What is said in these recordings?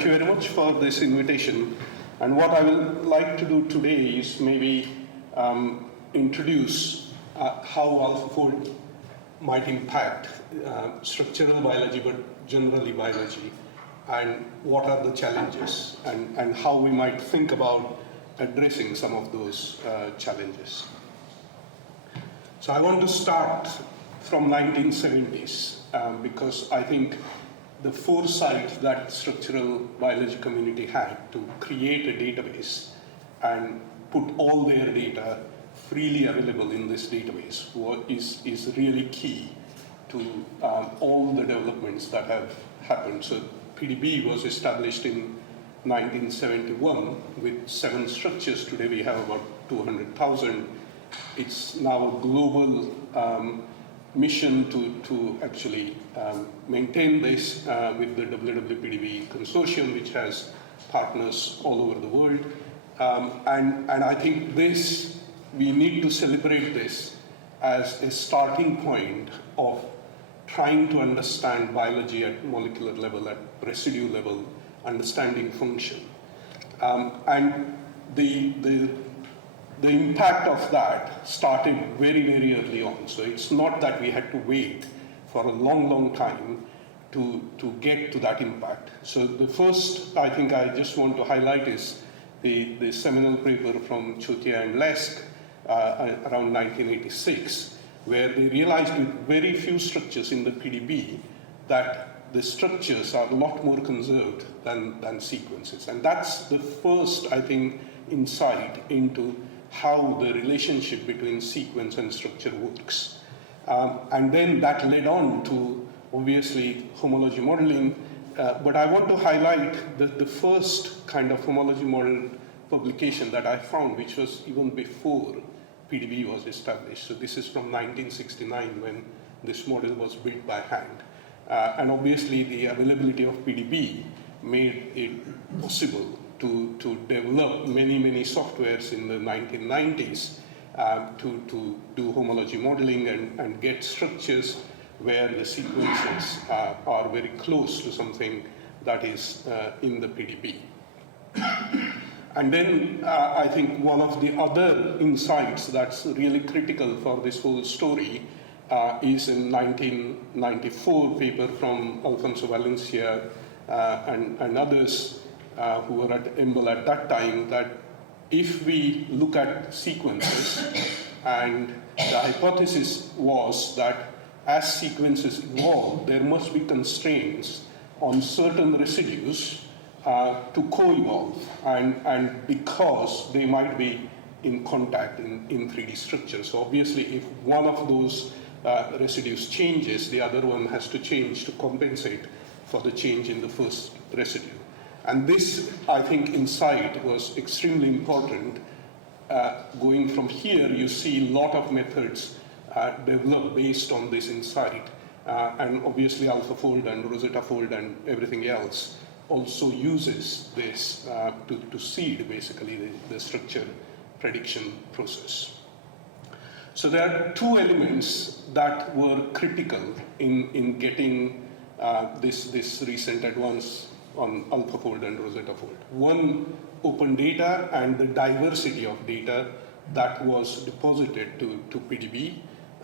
thank you very much for this invitation. And what I would like to do today is maybe introduce how AlphaFold might impact structural biology, but generally biology, and what are the challenges, and how we might think about addressing some of those challenges. So I want to start from 1970s because I think the foresight that structural biology community had to create a database and put all their data freely available in this database is really key to all the developments that have happened. So PDB was established in 1971 with 7 structures. Today we have about 200,000. It's now a global mission to actually maintain this with the WWPDB consortium, which has partners all over the world. And I think we need to celebrate this as a starting point of trying to understand biology at molecular level, at residue level, understanding function. And the impact of that started very, very early on. So it's not that we had to wait for a long, long time to get to that impact. So the first, I think I just want to highlight is the seminal paper from Chotia and Lesk around 1986, where they realized with very few structures in the PDB that the structures are a lot more conserved than sequences. And that's the first, I think, insight into how the relationship between sequence and structure works. And then that led on to, obviously, homology modeling. But I want to highlight the first kind of homology model publication that I found, which was even before PDB was established. So this is from 1969 when this model was built by hand. And obviously the availability of PDB made it possible to develop many softwares in the 1990s to do homology modeling and get structures where the sequences are very close to something that is in the PDB. And then I think one of the other insights that's really critical for this whole story is in 1994 paper from Alfonso Valencia and others who were at EMBL at that time, that if we look at sequences, and the hypothesis was that as sequences evolve, there must be constraints on certain residues to co-evolve, and because they might be in contact in 3D structures. So obviously, if one of those residues changes, the other one has to change to compensate for the change in the first residue. And this, I think, insight was extremely important. Going from here, you see a lot of methods develop based on this insight. And obviously, AlphaFold and RosettaFold and everything else also uses this to seed, basically, the structure prediction process. So there are 2 elements that were critical in getting this recent advance on AlphaFold and RosettaFold. One, open data and the diversity of data that was deposited to PDB.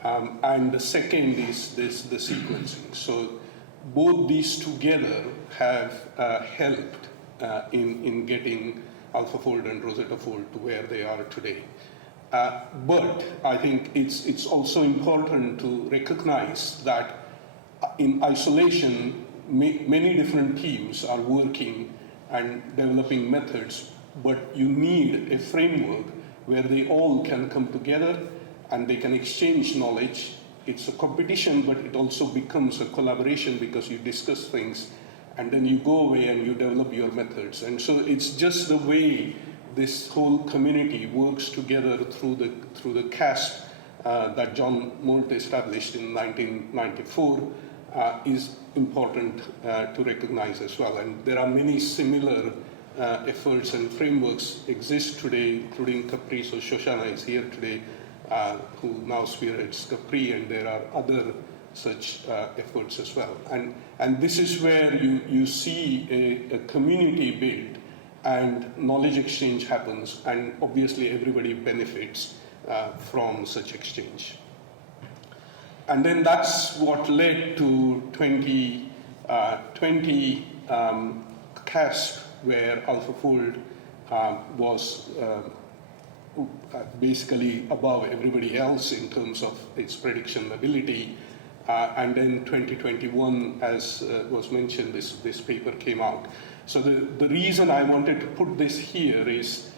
And the second is the sequencing. So both these together have helped in getting AlphaFold and RosettaFold to where they are today. But I think it's also important to recognize that in isolation, many different teams are working and developing methods, but you need a framework where they all can come together and they can exchange knowledge. It's a competition, but it also becomes a collaboration because you discuss things and then you go away and you develop your methods. And so it's just the way this whole community works together through the CASP that John Molt established in 1994 is important to recognize as well. And there are many similar efforts and frameworks exist today, including Capri. So Shoshana is here today, who now spearheads Capri, and there are other such efforts as well. And this is where you see a community build and knowledge exchange happens, and obviously everybody benefits from such exchange. And then that's what led to 2020 CASP, where AlphaFold was basically above everybody else in terms of its prediction ability. And then 2021, as was mentioned, this paper came out. So the reason I wanted to put this here is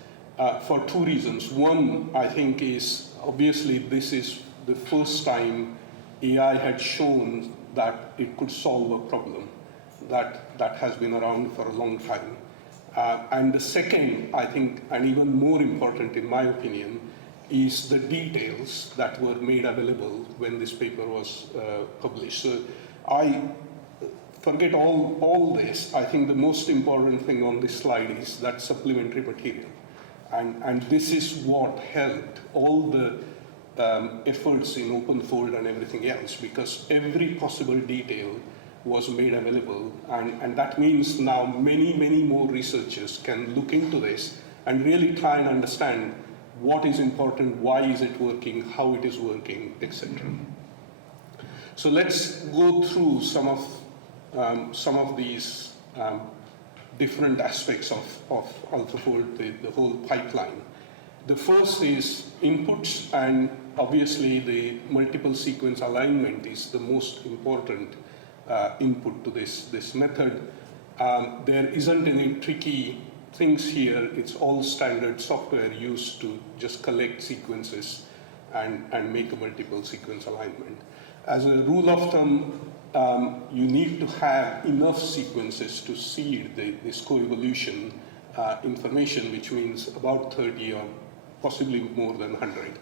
for two reasons. One, I think, is obviously this is the first time AI had shown that it could solve a problem that has been around for a long time. And the second, I think, and even more important in my opinion, is the details that were made available when this paper was published. So I forget all this. I think the most important thing on this slide is that supplementary material. And this is what helped all the efforts in OpenFold and everything else, because every possible detail was made available, and that means now many more researchers can look into this and really try and understand what is important, why is it working, how it is working, etc. So let's go through some of these different aspects of AlphaFold, the whole pipeline. The first is inputs, and obviously the multiple sequence alignment is the most important input to this method. There isn't any tricky things here. It's all standard software used to just collect sequences and make a multiple sequence alignment. As a rule of thumb, you need to have enough sequences to seed this coevolution information, which means about 30 or possibly more than 100.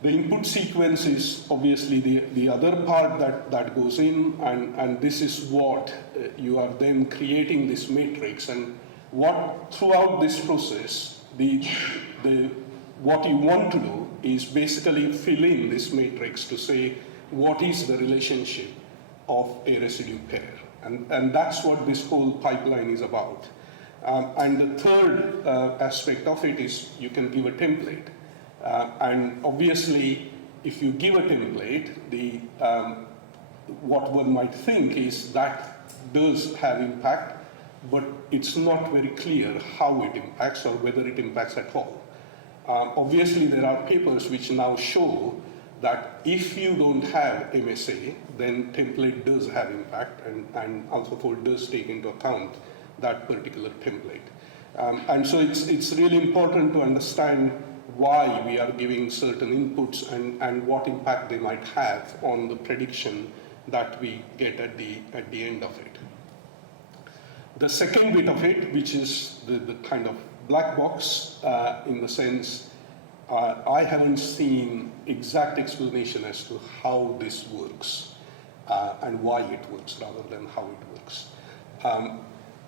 The input sequence is obviously the other part that goes in, and this is what you are then creating this matrix. And what throughout this process, what you want to do is basically fill in this matrix to say what is the relationship of a residue pair. And that's what this whole pipeline is about. And the third aspect of it is you can give a template. And obviously, if you give a template, what one might think is that does have impact, but it's not very clear how it impacts or whether it impacts at all. Obviously, there are papers which now show that if you don't have MSA, then template does have impact, and AlphaFold does take into account that particular template. And so it's really important to understand why we are giving certain inputs and what impact they might have on the prediction that we get at the end of it. The second bit of it, which is the kind of black box in the sense, I haven't seen exact explanation as to how this works and why it works rather than how it works.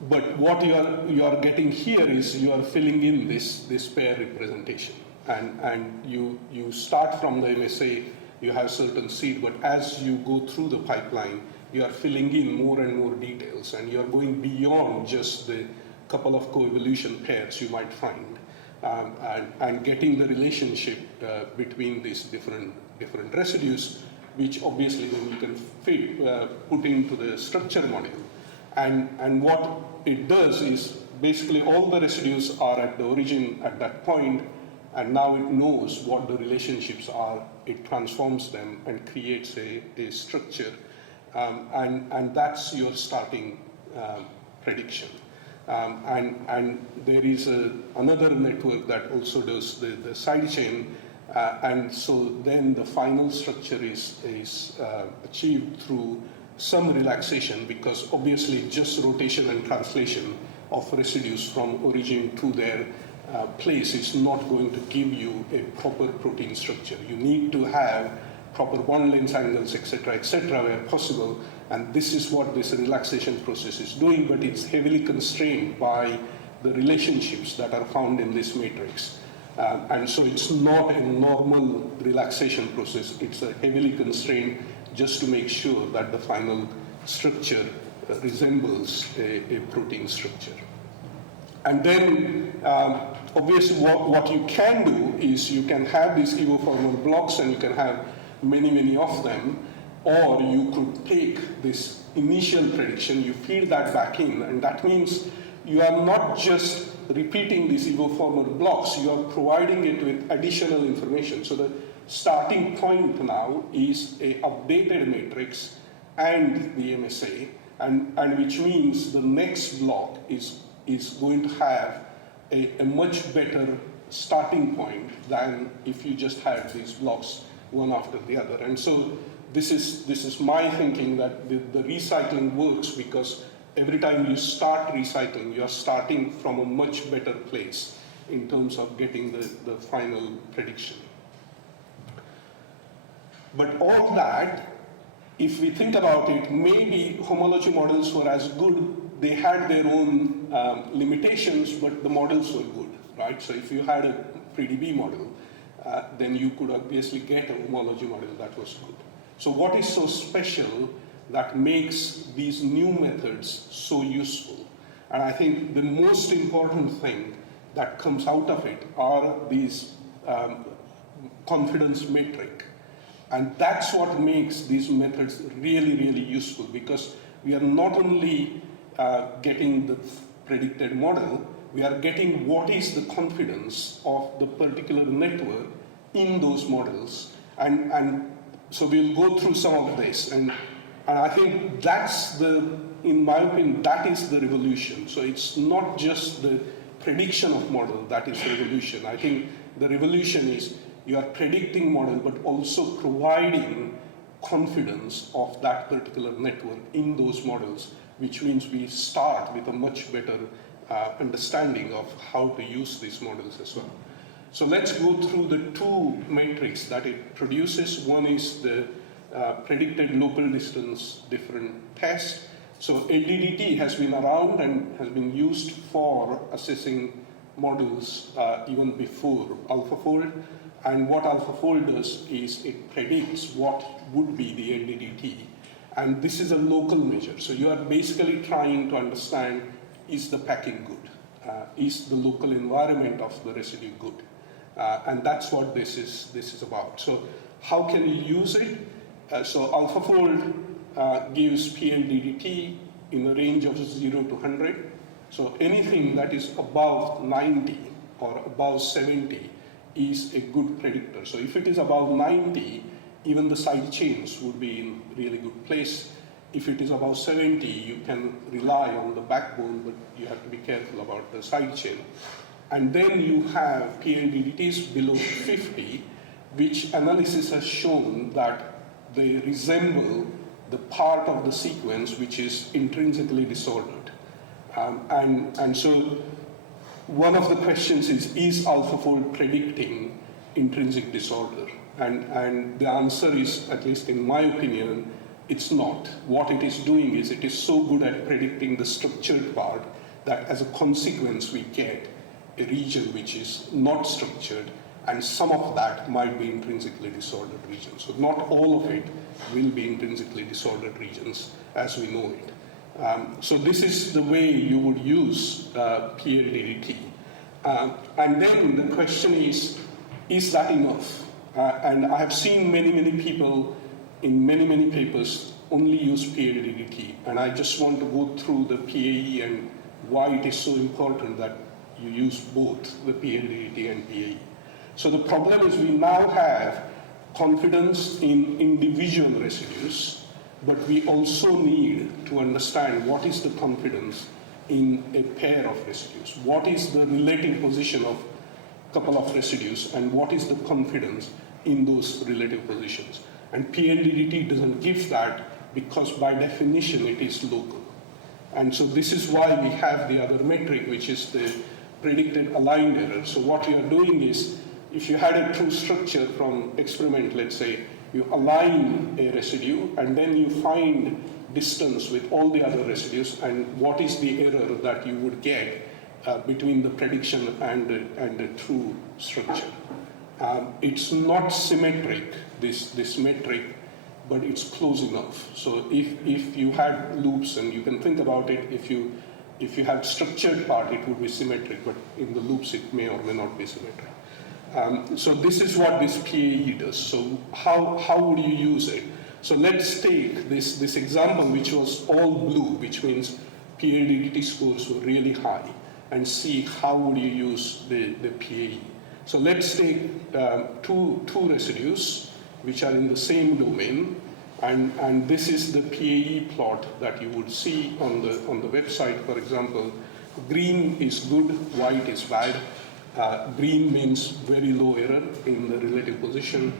But what you are getting here is you are filling in this pair representation. And you start from the MSA, you have certain seed, but as you go through the pipeline, you are filling in more and more details, and you are going beyond just the couple of coevolution pairs you might find, and getting the relationship between these different residues, which obviously then you can put into the structure module. And what it does is basically all the residues are at the origin at that point, and now it knows what the relationships are, it transforms them and creates a structure, and that's your starting prediction. And there is another network that also does the side chain, and so then the final structure is achieved through some relaxation, because obviously just rotation and translation of residues from origin to their place is not going to give you a proper protein structure. You need to have proper bond length angles, etc., where possible, and this is what this relaxation process is doing, but it's heavily constrained by the relationships that are found in this matrix. And so it's not a normal relaxation process. It's a heavily constrained just to make sure that the final structure resembles a protein structure. And then, obviously, what you can do is you can have these evoformal blocks and you can have many, many of them, or you could take this initial prediction, you feed that back in, and that means you are not just repeating these evoformal blocks, you are providing it with additional information. So the starting point now is a updated matrix and the MSA, and which means the next block is going to have a much better starting point than if you just had these blocks one after the other. And so this is my thinking that the recycling works because every time you start recycling, you are starting from a much better place in terms of getting the final prediction. But all that, if we think about it, maybe homology models were as good. They had their own limitations, but the models were good, right? So if you had a PDB model, then you could obviously get a homology model that was good. So what is so special that makes these new methods so useful? And I think the most important thing that comes out of it are these confidence metric. And that's what makes these methods really, really useful, because we are not only getting the predicted model, we are getting what is the confidence of the particular network in those models. And so we'll go through some of this. And I think that's in my opinion, that is the revolution. So it's not just the prediction of model that is revolution. I think the revolution is you are predicting model, but also providing confidence of that particular network in those models, which means we start with a much better understanding of how to use these models as well. So let's go through the two metrics that it produces. One is the predicted local distance difference test. So LDDT has been around and has been used for assessing models even before AlphaFold. And what AlphaFold does is it predicts what would be the LDDT. And this is a local measure. So you are basically trying to understand, is the packing good? Is the local environment of the residue good? And that's what this is about. So how can you use it? So AlphaFold gives PLDDT in a range of 0 to 100. So anything that is above 90 or above 70 is a good predictor. So if it is above 90, even the side chains would be in really good place. If it is above 70, you can rely on the backbone, but you have to be careful about the side chain. And then you have PLDDTs below 50, which analysis has shown that they resemble the part of the sequence which is intrinsically disordered. And so one of the questions is AlphaFold predicting intrinsic disorder? And the answer is, at least in my opinion, it's not. What it is doing is it is so good at predicting the structured part that as a consequence we get a region which is not structured, and some of that might be intrinsically disordered regions. So not all of it will be intrinsically disordered regions as we know it. So this is the way you would use PLDDT. And then the question is that enough? And I have seen many people in many papers only use PLDDT. And I just want to go through the PAE and why it is so important that you use both the PLDDT and PAE. So the problem is we now have confidence in individual residues, but we also need to understand what is the confidence in a pair of residues. What is the relative position of a couple of residues, and what is the confidence in those relative positions? And PLDDT doesn't give that because by definition it is local. And so this is why we have the other metric, which is the predicted aligned error. So what we are doing is, if you had a true structure from experiment, let's say, you align a residue and then you find distance with all the other residues, and what is the error that you would get between the prediction and the true structure. It's not symmetric, this metric, but it's close enough. So if you had loops, and you can think about it, if you had structured part, it would be symmetric, but in the loops it may or may not be symmetric. So this is what this PAE does. So how would you use it? So let's take this example, which was all blue, which means PADDT scores were really high, and see how would you use the PAE. So let's take two residues which are in the same domain, and this is the PAE plot that you would see on the website. For example, green is good, white is bad. Green means very low error in the relative position.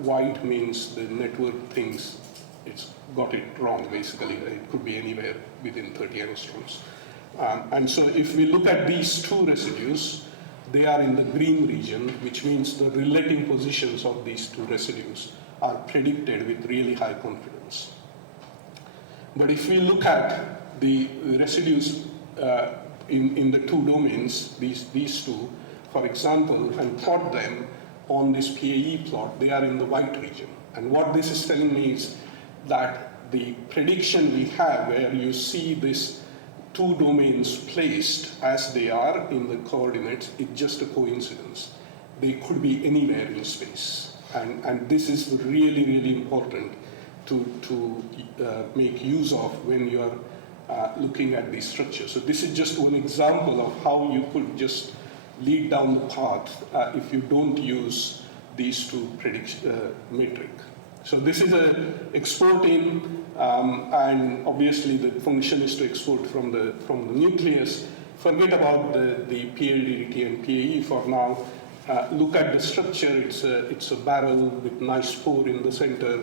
White means the network thinks it's got it wrong, basically. It could be anywhere within 30 angstroms. And so if we look at these two residues, they are in the green region, which means the relative positions of these two residues are predicted with really high confidence. But if we look at the residues in the two domains, these two, for example, and plot them on this PAE plot, they are in the white region. And what this is telling me is that the prediction we have, where you see this two domains placed as they are in the coordinates, it's just a coincidence. They could be anywhere in space. And this is really, really important to make use of when you are looking at these structures. So this is just one example of how you could just lead down the path if you don't use these two metric. So this is a export in, and obviously the function is to export from the nucleus. Forget about the PLDDT and PAE for now. Look at the structure. It's a barrel with nice pore in the center.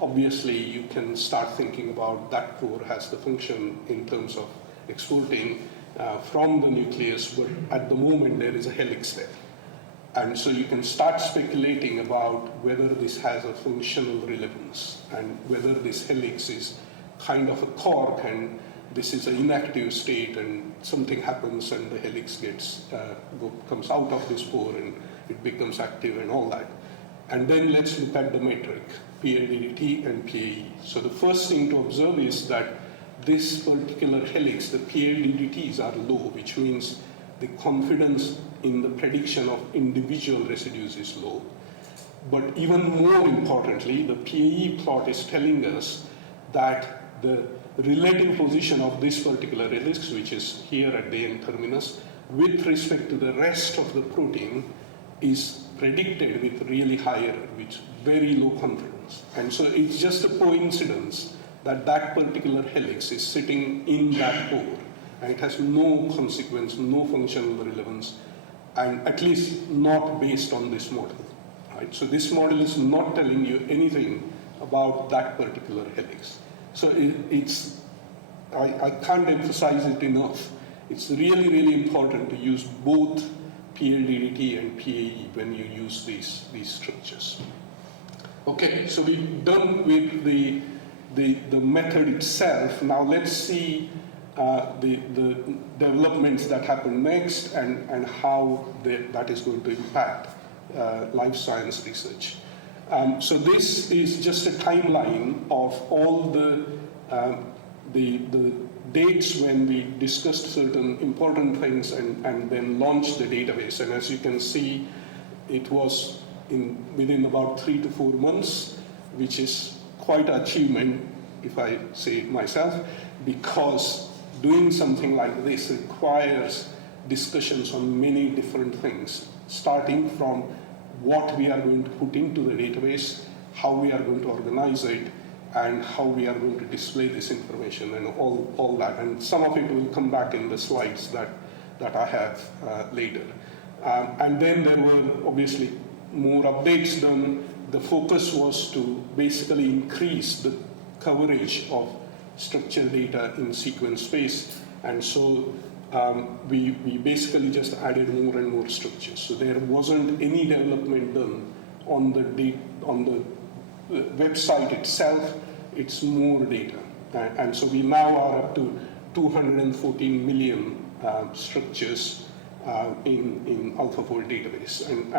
Obviously, you can start thinking about that pore has the function in terms of exporting from the nucleus, but at the moment there is a helix there. And so you can start speculating about whether this has a functional relevance and whether this helix is kind of a cork and this is an inactive state and something happens and the helix comes out of this pore and it becomes active and all that. And then let's look at the metric, PLDDT and PAE. So the first thing to observe is that this particular helix, the PLDDTs are low, which means the confidence in the prediction of individual residues is low. But even more importantly, the PAE plot is telling us that the relative position of this particular helix, which is here at the N-terminus, with respect to the rest of the protein, is predicted with really high error, with very low confidence. And so it's just a coincidence that that particular helix is sitting in that pore, and it has no consequence, no functional relevance, and at least not based on this model. Right? So this model is not telling you anything about that particular helix. So I can't emphasize it enough. It's really, really important to use both PLDDT and PAE when you use these structures. Okay, so we're done with the method itself. Now let's see the developments that happen next and how that is going to impact life science research. So this is just a timeline of all the dates when we discussed certain important things and then launched the database. And as you can see, it was within about 3 to 4 months, which is quite an achievement, if I say it myself, because doing something like this requires discussions on many different things, starting from what we are going to put into the database, how we are going to organize it, and how we are going to display this information and all that. And some of it will come back in the slides that I have later. And then there were obviously more updates done. The focus was to basically increase the coverage of structured data in sequence space. And so we basically just added more and more structures. So there wasn't any development done on the website itself. It's more data. And so we now are up to 214 million structures in AlphaFold database. And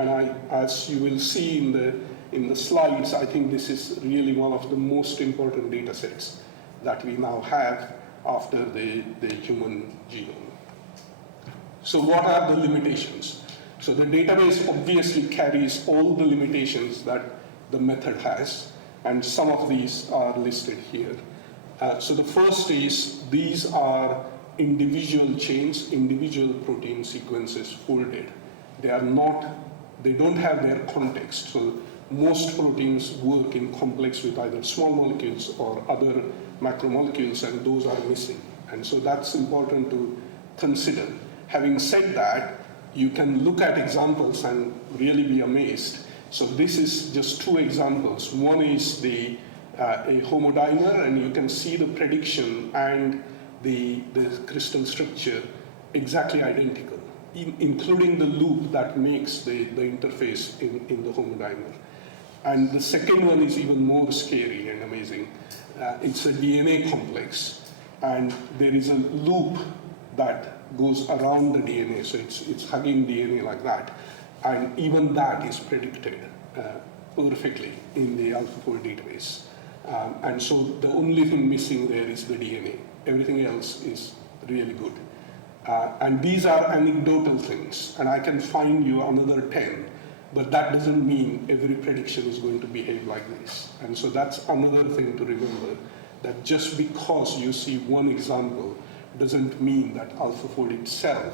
as you will see in the slides, I think this is really one of the most important data sets that we now have after the human genome. So what are the limitations? So the database obviously carries all the limitations that the method has, and some of these are listed here. So the first is these are individual chains, individual protein sequences folded. They don't have their context. So most proteins work in complex with either small molecules or other macromolecules, and those are missing. And so that's important to consider. Having said that, you can look at examples and really be amazed. So this is just two examples. One is a homodimer, and you can see the prediction and the crystal structure exactly identical, including the loop that makes the interface in the homodimer. And the second one is even more scary and amazing. It's a DNA complex, and there is a loop that goes around the DNA, so it's hugging DNA like that. And even that is predicted perfectly in the AlphaFold database. And so the only thing missing there is the DNA. Everything else is really good. And these are anecdotal things, and I can find you another 10, but that doesn't mean every prediction is going to behave like this. And so that's another thing to remember, that just because you see one example doesn't mean that AlphaFold itself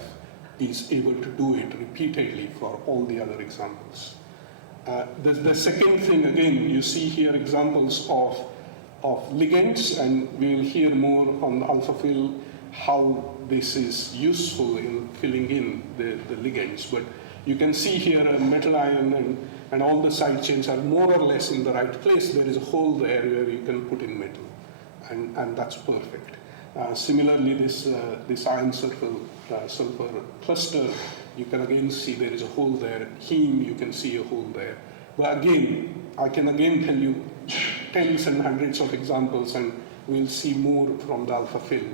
is able to do it repeatedly for all the other examples. The second thing, again, you see here examples of ligands, and we will hear more on AlphaFill how this is useful in filling in the ligands. But you can see here a metal ion and all the side chains are more or less in the right place. There is a hole there where you can put in metal, and that's perfect. Similarly, this iron sulfur cluster, you can again see there is a hole there. Heme, you can see a hole there. But again, I can again tell you tens and hundreds of examples, and we'll see more from the AlphaFill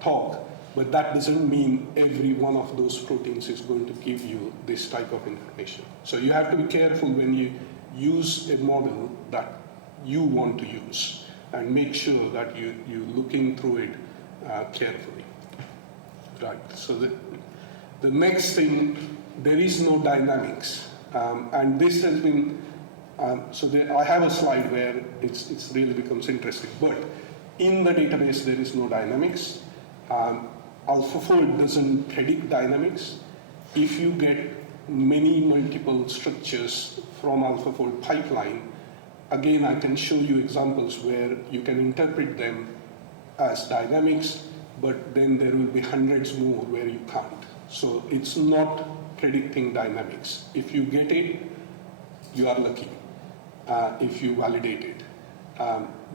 talk. But that doesn't mean every one of those proteins is going to give you this type of information. So you have to be careful when you use a model that you want to use, and make sure that you're looking through it carefully. Right, so the next thing, there is no dynamics. And this has been, I have a slide where it's really becomes interesting, but in the database there is no dynamics. AlphaFold doesn't predict dynamics. If you get many multiple structures from AlphaFold pipeline, again, I can show you examples where you can interpret them as dynamics, but then there will be hundreds more where you can't. So it's not predicting dynamics. If you get it, you are lucky if you validate it.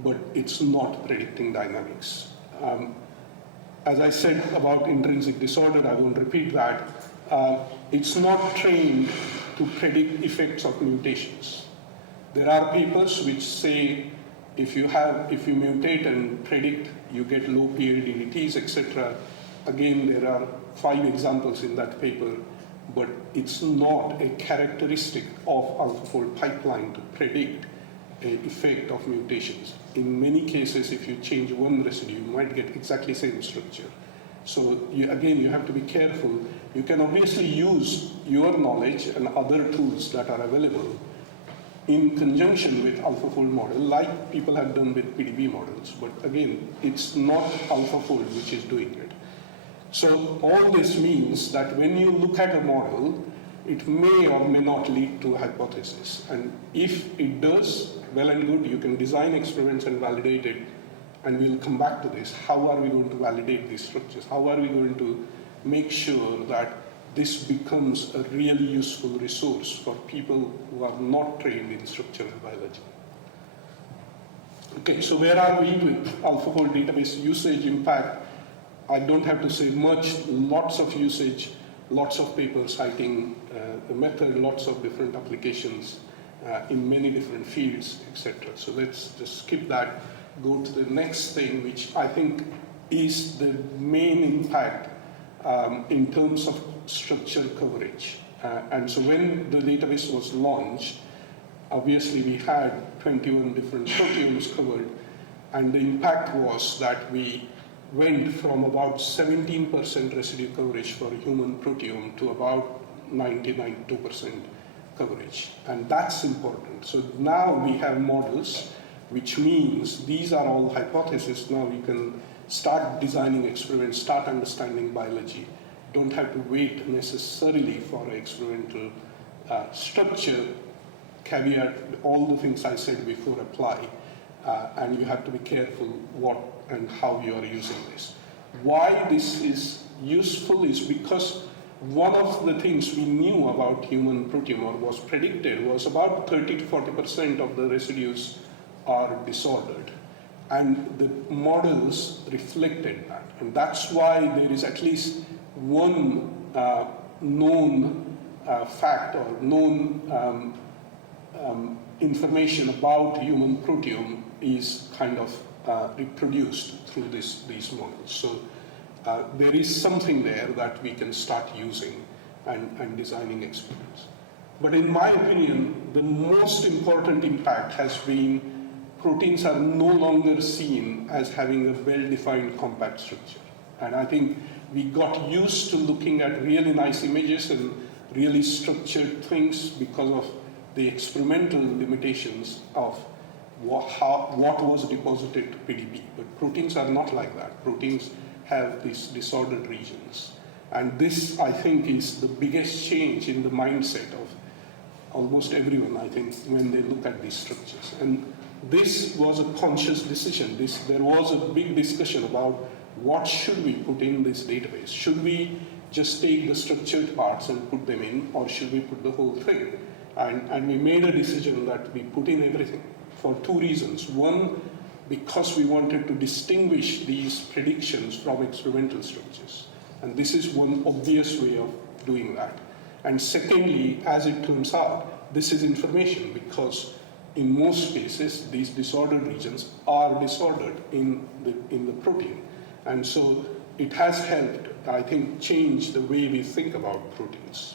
But it's not predicting dynamics. As I said about intrinsic disorder, I won't repeat that. It's not trained to predict effects of mutations. There are papers which say if you mutate and predict, you get low PLDDTs, etc. Again, there are 5 examples in that paper, but it's not a characteristic of AlphaFold pipeline to predict an effect of mutations. In many cases, if you change one residue, you might get exactly same structure. So you have to be careful. You can obviously use your knowledge and other tools that are available in conjunction with AlphaFold model, like people have done with PDB models. But again, it's not AlphaFold which is doing it. So all this means that when you look at a model, it may or may not lead to a hypothesis. And if it does, well and good, you can design experiments and validate it. And we'll come back to this. How are we going to validate these structures? How are we going to make sure that this becomes a really useful resource for people who are not trained in structural biology? Okay, so where are we with AlphaFold database usage impact? I don't have to say much. Lots of usage, lots of papers citing the method, lots of different applications in many different fields, etc. So let's just skip that, go to the next thing, which I think is the main impact in terms of structure coverage. And so when the database was launched, obviously we had 21 different proteomes covered, and the impact was that we went from about 17% residue coverage for human proteome to about 92% coverage. And that's important. So now we have models, which means these are all hypotheses. Now we can start designing experiments, start understanding biology. Don't have to wait necessarily for experimental structure, caveat, all the things I said before apply. And you have to be careful what and how you are using this. Why this is useful is because one of the things we knew about human proteome, or was predicted, was about 30 to 40% of the residues are disordered. And the models reflected that. And that's why there is at least one known fact or known information about human proteome is kind of reproduced through these models. So there is something there that we can start using and designing experiments. But in my opinion, the most important impact has been proteins are no longer seen as having a well-defined compact structure. And I think we got used to looking at really nice images and really structured things because of the experimental limitations of what was deposited to PDB. But proteins are not like that. Proteins have these disordered regions. And this, I think, is the biggest change in the mindset of almost everyone, I think, when they look at these structures. And this was a conscious decision. There was a big discussion about what should we put in this database. Should we just take the structured parts and put them in, or should we put the whole thing? And we made a decision that we put in everything for two reasons. One, because we wanted to distinguish these predictions from experimental structures. And this is one obvious way of doing that. And secondly, as it turns out, this is information, because in most cases, these disordered regions are disordered in the protein. And so it has helped, I think, change the way we think about proteins.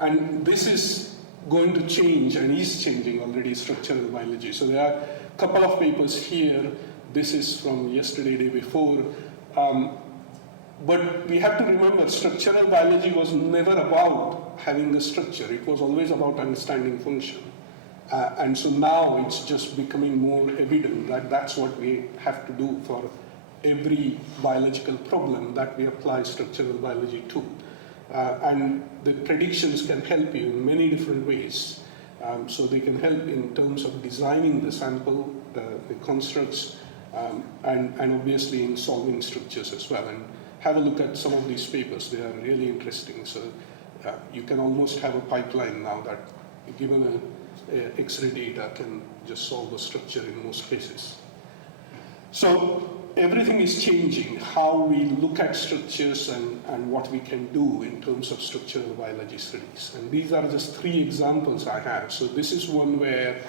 And this is going to change, and is changing already, structural biology. So there are a couple of papers here. This is from yesterday, day before. But we have to remember, structural biology was never about having a structure. It was always about understanding function. And so now it's just becoming more evident that that's what we have to do for every biological problem that we apply structural biology to. And the predictions can help you in many different ways. So they can help in terms of designing the sample, the constructs, and obviously in solving structures as well. And have a look at some of these papers. They are really interesting. So you can almost have a pipeline now that, given a X-ray data, can just solve the structure in most cases. So everything is changing, how we look at structures and what we can do in terms of structural biology studies. And these are just three examples I have. So this is one where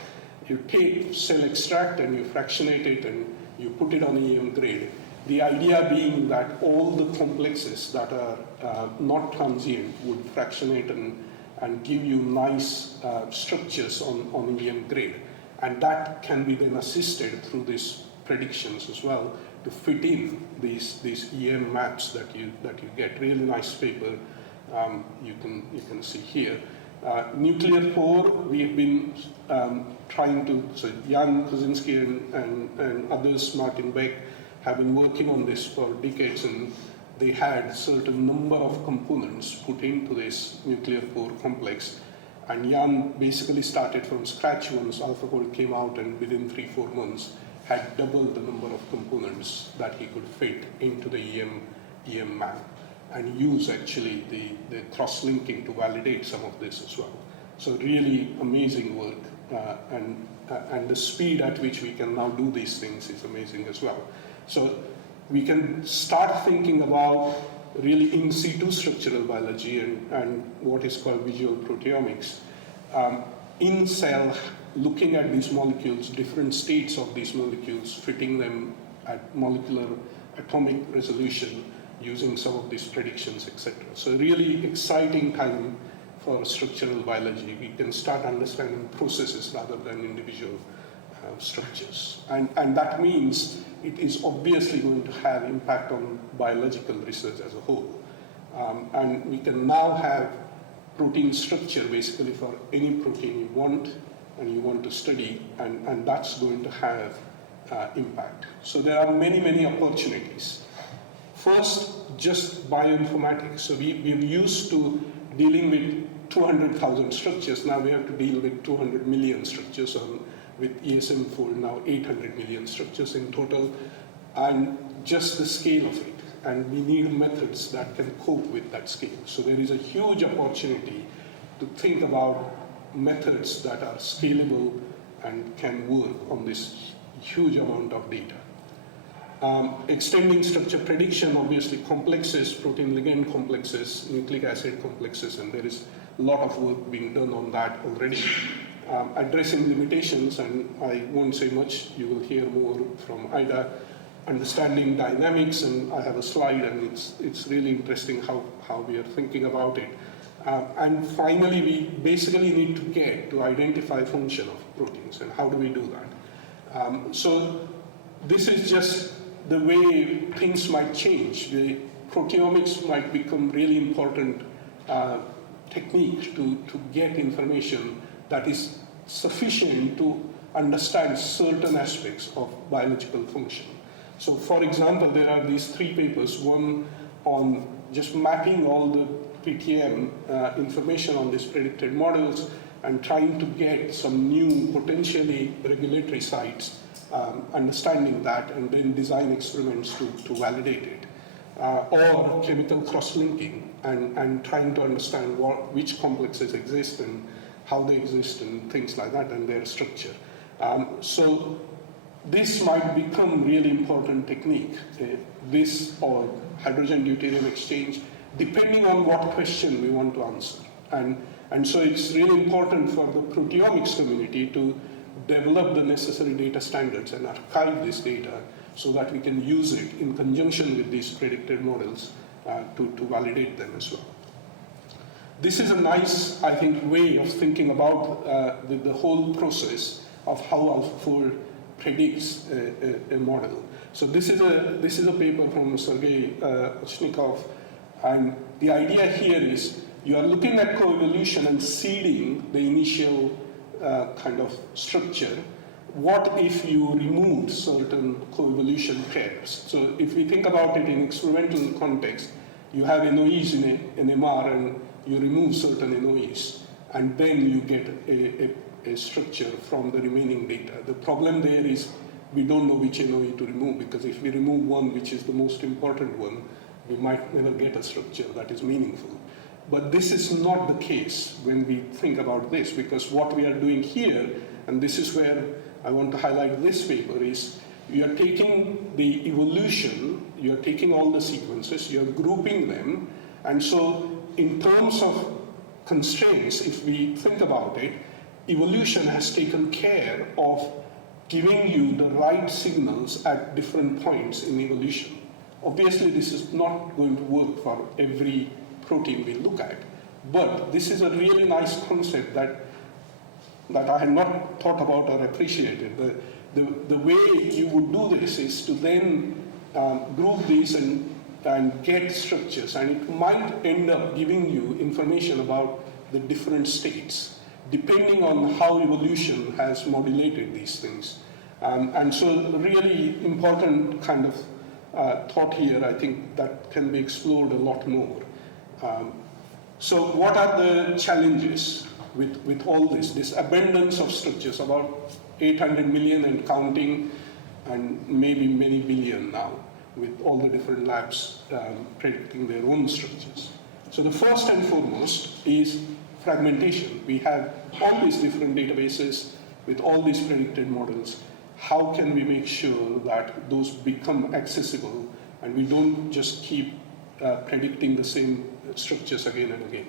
you take cell extract and you fractionate it and you put it on EM grade. The idea being that all the complexes that are not transient would fractionate and give you nice structures on EM grade. And that can be then assisted through these predictions as well to fit in these EM maps that you get. Really nice paper you can see here. Nuclear pore, we've been trying to, so Jan Kozinski and others, Martin Beck, have been working on this for decades, and they had certain number of components put into this nuclear pore complex. And Jan basically started from scratch once AlphaFold came out, and within 3-4 months had doubled the number of components that he could fit into the EM map, and use actually the cross-linking to validate some of this as well. So really amazing work, and the speed at which we can now do these things is amazing as well. So we can start thinking about really in situ structural biology and what is called visual proteomics. In cell, looking at these molecules, different states of these molecules, fitting them at molecular atomic resolution, using some of these predictions, etc. So really exciting time for structural biology. We can start understanding processes rather than individual structures. And that means it is obviously going to have impact on biological research as a whole. And we can now have protein structure basically for any protein you want and you want to study, and that's going to have impact. So there are many, many opportunities. First, just bioinformatics. So we're used to dealing with 200,000 structures. Now we have to deal with 200 million structures, with ESM4 now 800 million structures in total, and just the scale of it. And we need methods that can cope with that scale. So there is a huge opportunity to think about methods that are scalable and can work on this huge amount of data. Extending structure prediction, obviously complexes, protein ligand complexes, nucleic acid complexes, and there is a lot of work being done on that already. Addressing limitations, and I won't say much, you will hear more from Ida. Understanding dynamics, and I have a slide, and it's really interesting how we are thinking about it. And finally, we basically need to get to identify function of proteins, and how do we do that? So this is just the way things might change. The proteomics might become really important technique to get information that is sufficient to understand certain aspects of biological function. So for example, there are these 3 papers, one on just mapping all the PTM information on these predicted models and trying to get some new potentially regulatory sites, understanding that, and then design experiments to validate it. Or chemical cross-linking and trying to understand which complexes exist and how they exist and things like that and their structure. So this might become really important technique, this or hydrogen deuterium exchange, depending on what question we want to answer. And so it's really important for the proteomics community to develop the necessary data standards and archive this data so that we can use it in conjunction with these predicted models to validate them as well. This is a nice, I think, way of thinking about the whole process of how AlphaFold predicts a model. So this is a paper from Sergei Ochnikov, and the idea here is you are looking at coevolution and seeding the initial kind of structure. What if you remove certain coevolution pairs? So if we think about it in experimental context, you have NOEs in an MR and you remove certain NOEs, and then you get a structure from the remaining data. The problem there is we don't know which NOE to remove, because if we remove one, which is the most important one, we might never get a structure that is meaningful. But this is not the case when we think about this, because what we are doing here, and this is where I want to highlight this paper, is you are taking the evolution, you are taking all the sequences, you are grouping them, and so in terms of constraints, if we think about it, evolution has taken care of giving you the right signals at different points in evolution. Obviously, this is not going to work for every protein we look at, but this is a really nice concept that I had not thought about or appreciated. The way you would do this is to then group these and get structures, and it might end up giving you information about the different states, depending on how evolution has modulated these things. And so really important kind of thought here, I think that can be explored a lot more. So what are the challenges with all this abundance of structures, about 800 million and counting, and maybe many billion now, with all the different labs predicting their own structures. So the first and foremost is fragmentation. We have all these different databases with all these predicted models. How can we make sure that those become accessible and we don't just keep predicting the same structures again and again?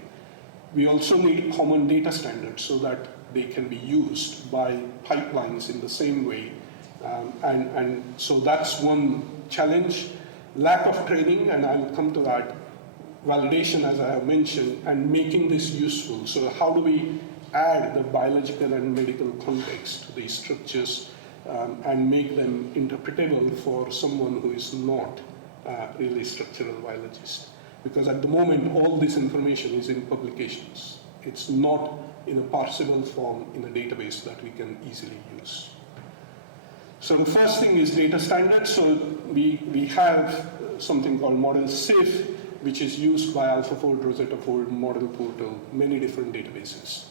We also need common data standards so that they can be used by pipelines in the same way. And so that's one challenge. lack of training, and I'll come to that, validation as I have mentioned, and making this useful. So how do we add the biological and medical context to these structures and make them interpretable for someone who is not really structural biologist? Because at the moment, all this information is in publications. It's not in a parsable form in a database that we can easily use. So the first thing is data standards. So we have something called Model SIF, which is used by AlphaFold, RosettaFold, Model Portal, many different databases.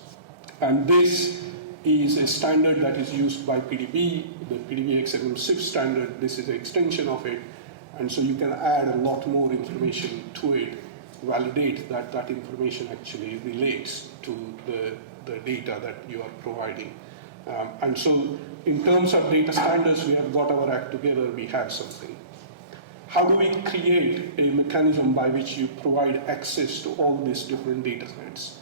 And this is a standard that is used by PDB, the PDB XMM SIF standard. This is an extension of it. And so you can add a lot more information to it, validate that that information actually relates to the data that you are providing. And so in terms of data standards, we have got our act together, we have something. How do we create a mechanism by which you provide access to all these different data sets?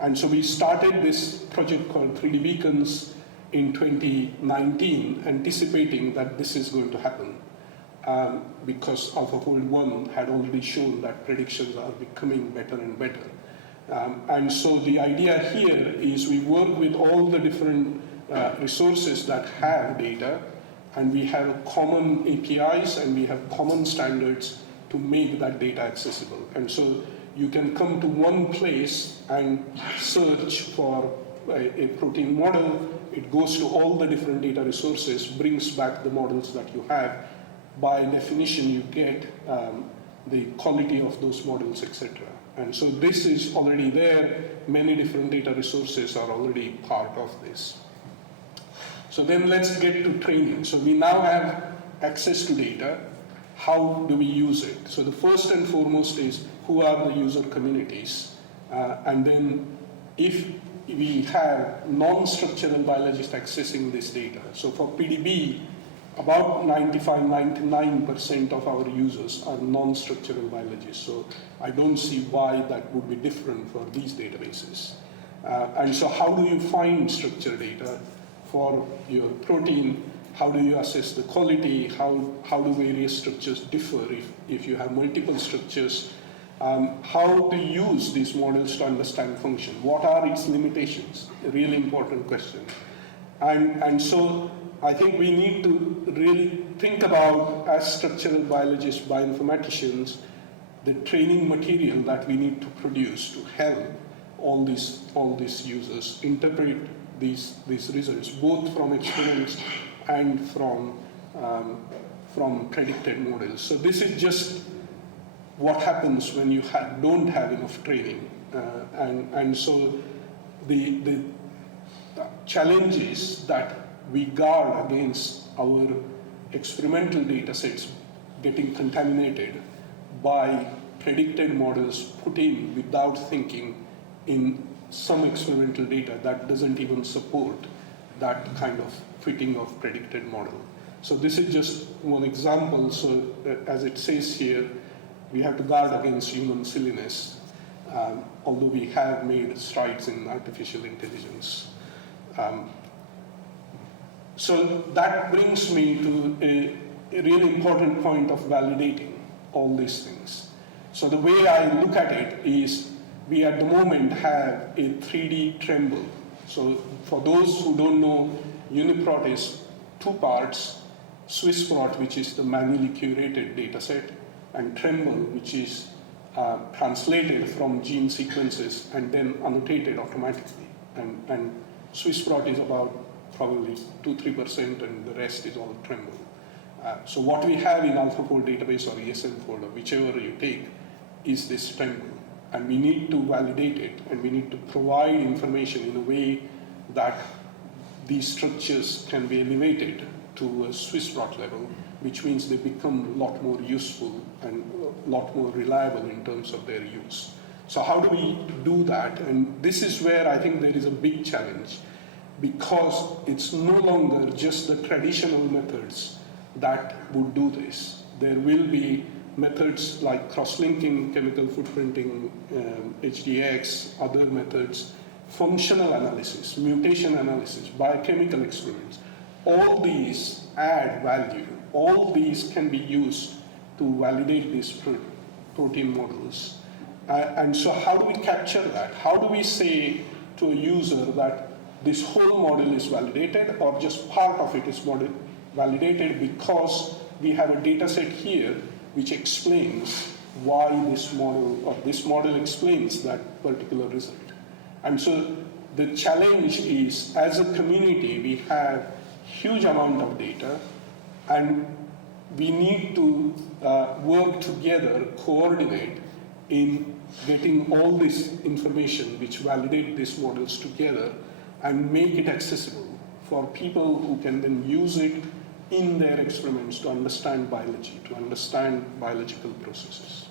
And so we started this project called 3D Beacons in 2019, anticipating that this is going to happen. Because AlphaFold 1 had already shown that predictions are becoming better and better. And so the idea here is we work with all the different resources that have data, and we have common APIs and we have common standards to make that data accessible. And so you can come to one place and search for a protein model. It goes to all the different data resources, brings back the models that you have. By definition, you get the quality of those models, etc. And so this is already there. Many different data resources are already part of this. So then let's get to training. So we now have access to data. How do we use it? So the first and foremost is who are the user communities? And then if we have non-structural biologists accessing this data. So for PDB, about 95–99% of our users are non-structural biologists. So I don't see why that would be different for these databases. And so how do you find structured data for your protein? How do you assess the quality? How do various structures differ if you have multiple structures? How to use these models to understand function? What are its limitations? A really important question. And so I think we need to really think about, as structural biologists, bioinformaticians, the training material that we need to produce to help all these users interpret these results, both from experiments and from predicted models. So this is just what happens when you don't have enough training. And so the challenge is that we guard against our experimental data sets getting contaminated by predicted models put in without thinking in some experimental data that doesn't even support that kind of fitting of predicted model. So this is just one example. So as it says here, we have to guard against human silliness, although we have made strides in artificial intelligence. So that brings me to a really important point of validating all these things. So the way I look at it is we at the moment have a 3D tremble. So for those who don't know, UniProt is two parts, SwissProt, which is the manually curated data set, and Tremble, which is translated from gene sequences and then annotated automatically. And SwissProt is about probably 2–3%, and the rest is all Tremble. So what we have in AlphaFold Database or ESM folder, whichever you take, is this Tremble. And we need to validate it, and we need to provide information in a way that these structures can be elevated to a SwissProt level, which means they become a lot more useful and a lot more reliable in terms of their use. So how do we do that? And this is where I think there is a big challenge, because it's no longer just the traditional methods that would do this. There will be methods like cross-linking, chemical footprinting, HDX, other methods, functional analysis, mutation analysis, biochemical experiments. All these add value. All these can be used to validate these protein models. And so how do we capture that? How do we say to a user that this whole model is validated or just part of it is validated because we have a data set here which explains why this model, or this model explains that particular result. And so the challenge is, as a community, we have huge amount of data, and we need to work together, coordinate in getting all this information which validate these models together and make it accessible for people who can then use it in their experiments to understand biology, to understand biological processes.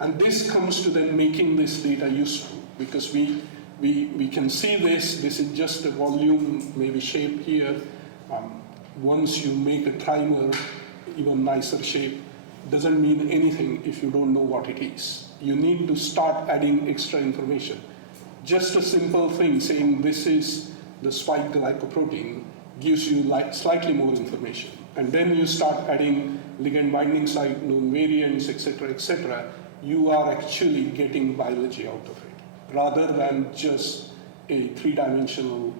And this comes to then making this data useful, because we can see this is just a volume, maybe shape here. Once you make a trimer, even nicer shape, doesn't mean anything if you don't know what it is. You need to start adding extra information. Just a simple thing saying this is the spike glycoprotein gives you slightly more information. And then you start adding ligand binding site, known variants, etc. You are actually getting biology out of it, rather than just a three-dimensional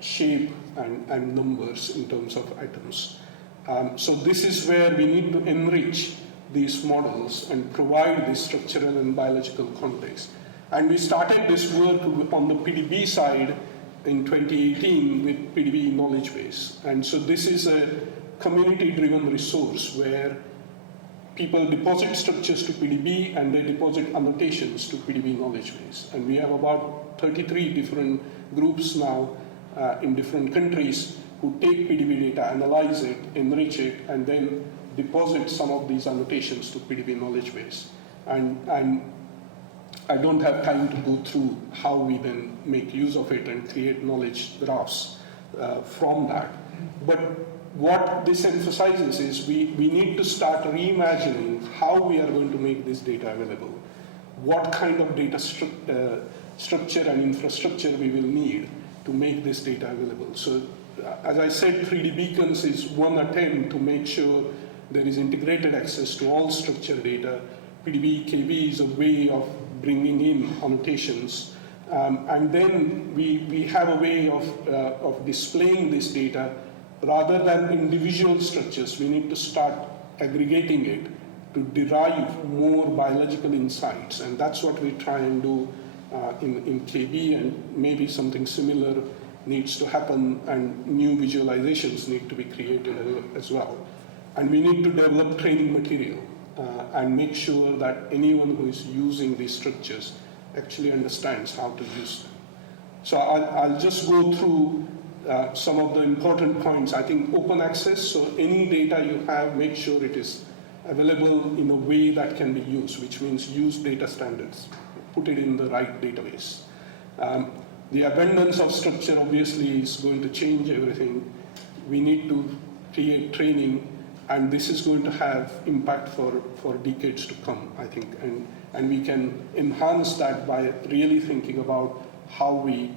shape and numbers in terms of atoms. So this is where we need to enrich these models and provide this structural and biological context. And we started this work on the PDB side in 2018 with PDB knowledge base. And so this is a community-driven resource where people deposit structures to PDB and they deposit annotations to PDB knowledge base. And we have about 33 different groups now in different countries who take PDB data, analyze it, enrich it, and then deposit some of these annotations to PDB knowledge base. And I don't have time to go through how we then make use of it and create knowledge graphs from that. But what this emphasizes is we need to start reimagining how we are going to make this data available, what kind of data structure and infrastructure we will need to make this data available. So as I said, 3D Beacons is one attempt to make sure there is integrated access to all structured data. PDB KB is a way of bringing in annotations. And then we have a way of displaying this data. Rather than individual structures, we need to start aggregating it to derive more biological insights. And that's what we try and do in KB, and maybe something similar needs to happen, and new visualizations need to be created as well. And we need to develop training material and make sure that anyone who is using these structures actually understands how to use them. So I'll just go through some of the important points. I think open access, so any data you have, make sure it is available in a way that can be used, which means use data standards, put it in the right database. The abundance of structure obviously is going to change everything. We need to create training, and this is going to have impact for decades to come, I think. And we can enhance that by really thinking about how we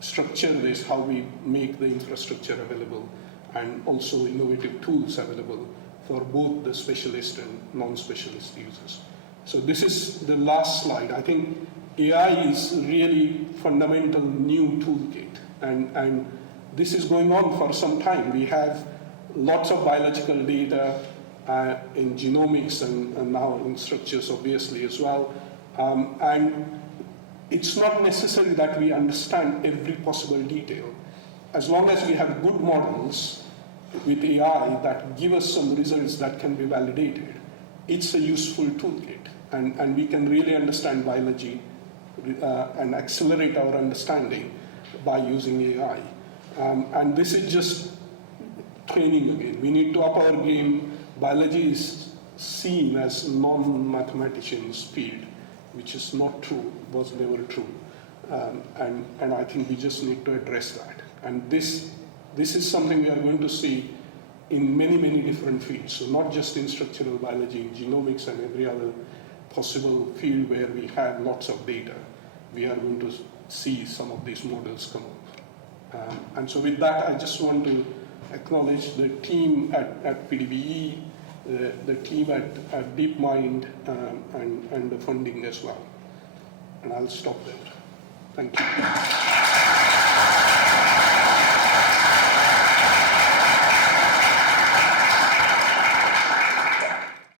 structure this, how we make the infrastructure available, and also innovative tools available for both the specialist and non-specialist users. So this is the last slide. I think AI is really fundamental new toolkit, and this is going on for some time. We have lots of biological data in genomics and now in structures obviously as well. And it's not necessary that we understand every possible detail. As long as we have good models with AI that give us some results that can be validated, it's a useful toolkit. And we can really understand biology and accelerate our understanding by using AI. And this is just training again. We need to up our game. Biology is seen as non-mathematician's field, which is not true, was never true. And I think we just need to address that. And this is something we are going to see in many, many different fields. So not just in structural biology, in genomics and every other possible field where we have lots of data, we are going to see some of these models come up. And so with that, I just want to acknowledge the team at PDBE, the team at DeepMind and the funding as well. And I'll stop there. Thank you.